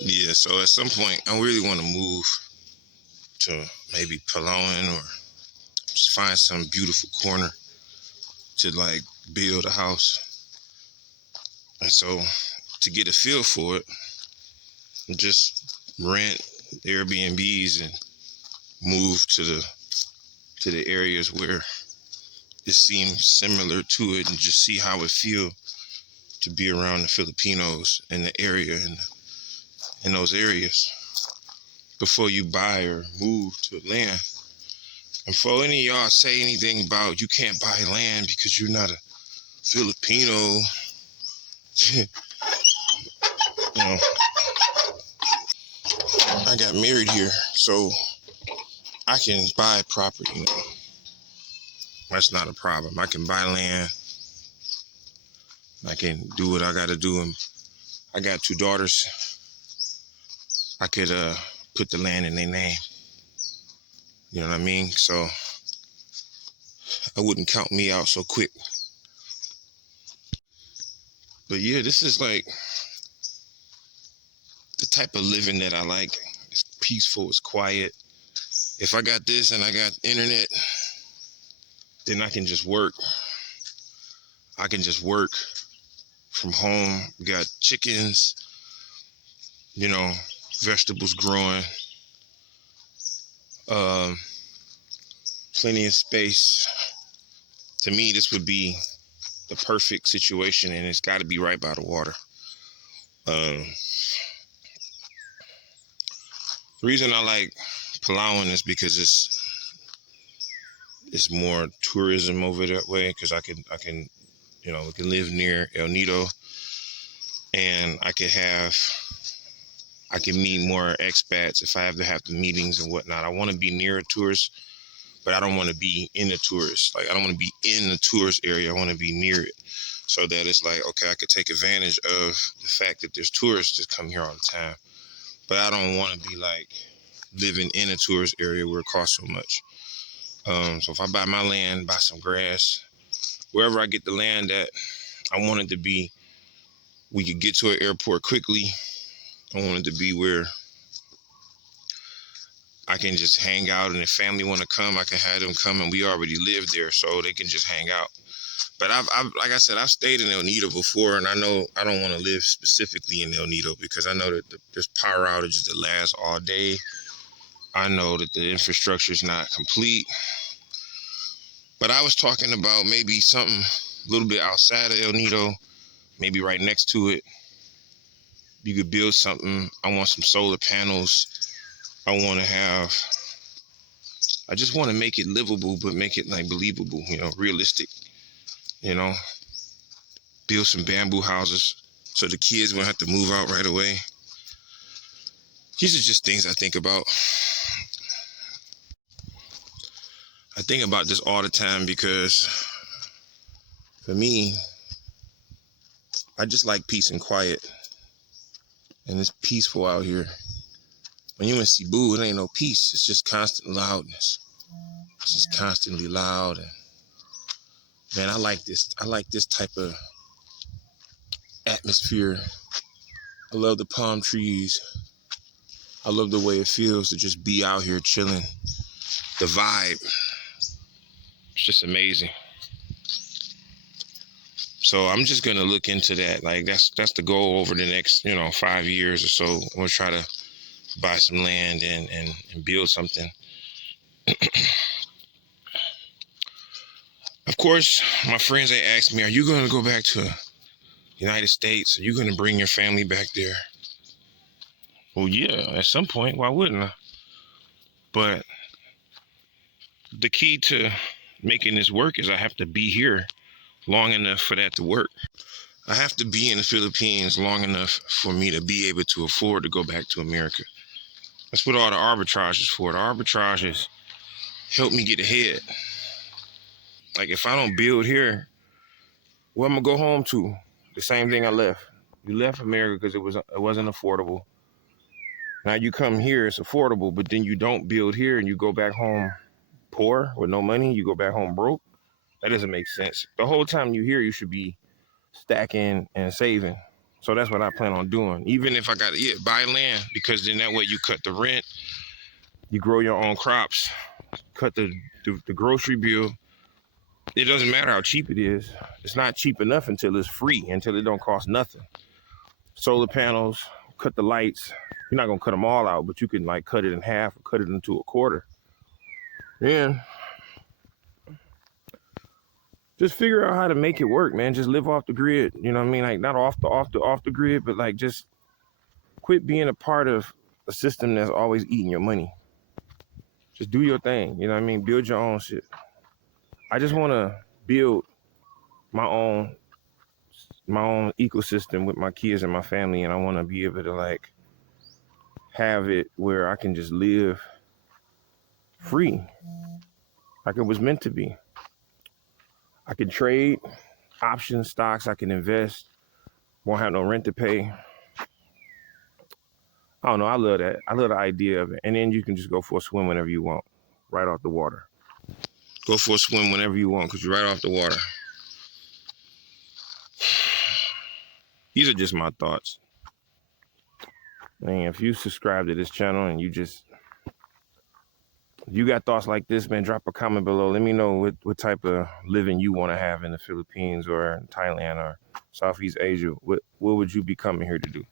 Yeah, so at some point, I really want to move to maybe Palawan or just find some beautiful corner to like build a house. And so to get a feel for it, just rent Airbnbs and move to the areas where it seems similar to it and just see how it feels to be around the Filipinos in the area and in those areas before you buy or move to land. And for any of y'all say anything about you can't buy land because you're not a Filipino, you know, I got married here, so I can buy property. That's not a problem. I can buy land. I can do what I got to do. And I got 2 daughters. I could put the land in their name. You know what I mean? So I wouldn't count me out so quick. But yeah, this is like the type of living that I like. It's peaceful, it's quiet. If I got this and I got internet, then I can just work. I can just work from home. We got chickens, you know, vegetables growing, um, plenty of space. To me, this would be the perfect situation, and it's got to be right by the water. The reason I like Palawan is because it's more tourism over that way. Because I can you know, we can live near El Nido, and I can meet more expats if I have to have the meetings and whatnot. I want to be near a tourist, but I don't want to be in the tourist. Like I don't want to be in the tourist area. I want to be near it, so that it's like, okay, I could take advantage of the fact that there's tourists that come here all the time. But I don't want to be like living in a tourist area where it costs so much. So if I buy my land, buy some grass, wherever I get the land at, I want it to be, we could get to an airport quickly. I want it to be where I can just hang out, and if family want to come, I can have them come, and we already live there, so they can just hang out. But I've like I said, I've stayed in El Nido before, and I know I don't want to live specifically in El Nido because I know that there's power outages that last all day. I know that the infrastructure is not complete. But I was talking about maybe something a little bit outside of El Nido, maybe right next to it. You could build something. I want some solar panels. I just want to make it livable, but make it like believable, you know, realistic, you know, build some bamboo houses so the kids won't have to move out right away. These are just things I think about. I think about this all the time because for me, I just like peace and quiet. And it's peaceful out here. When you're in Cebu, it ain't no peace. It's just constant loudness. It's just constantly loud. And man, I like this. I like this type of atmosphere. I love the palm trees. I love the way it feels to just be out here chilling. The vibe. It's just amazing. So I'm just gonna look into that. Like that's the goal over the next, 5 years or so. I'm gonna try to buy some land and build something. Of course, my friends, they ask me, are you gonna go back to the United States? Are you gonna bring your family back there? Well, yeah, at some point, why wouldn't I? But the key to making this work is I have to be here long enough for that to work. I have to be in the Philippines long enough for me to be able to afford to go back to America. That's what all the arbitrage is for. The arbitrage is help me get ahead. Like if I don't build here, where I'm gonna go home to? The same thing I left. You left America because it wasn't affordable. Now you come here, it's affordable, but then you don't build here and you go back home poor with no money. You go back home broke. That doesn't make sense. The whole time you're here, you should be stacking and saving. So that's what I plan on doing. Even if I got to buy land, because then that way you cut the rent, you grow your own crops, cut the grocery bill. It doesn't matter how cheap it is. It's not cheap enough until it's free, until it don't cost nothing. Solar panels, cut the lights. You're not gonna cut them all out, but you can like cut it in half or cut it into a quarter. Yeah. Just figure out how to make it work, man. Just live off the grid. You know what I mean? Like not off the grid, but like just quit being a part of a system that's always eating your money. Just do your thing. You know what I mean? Build your own shit. I just want to build my own ecosystem with my kids and my family, and I want to be able to like have it where I can just live free, like it was meant to be. I can trade options, stocks. I can invest. Won't have no rent to pay. I don't know. I love that. I love the idea of it. And then you can just go for a swim whenever you want, right off the water. Go for a swim whenever you want because you're right off the water. These are just my thoughts. And if you subscribe to this channel and you got thoughts like this, man, drop a comment below. Let me know what type of living you want to have in the Philippines or in Thailand or Southeast Asia. What would you be coming here to do?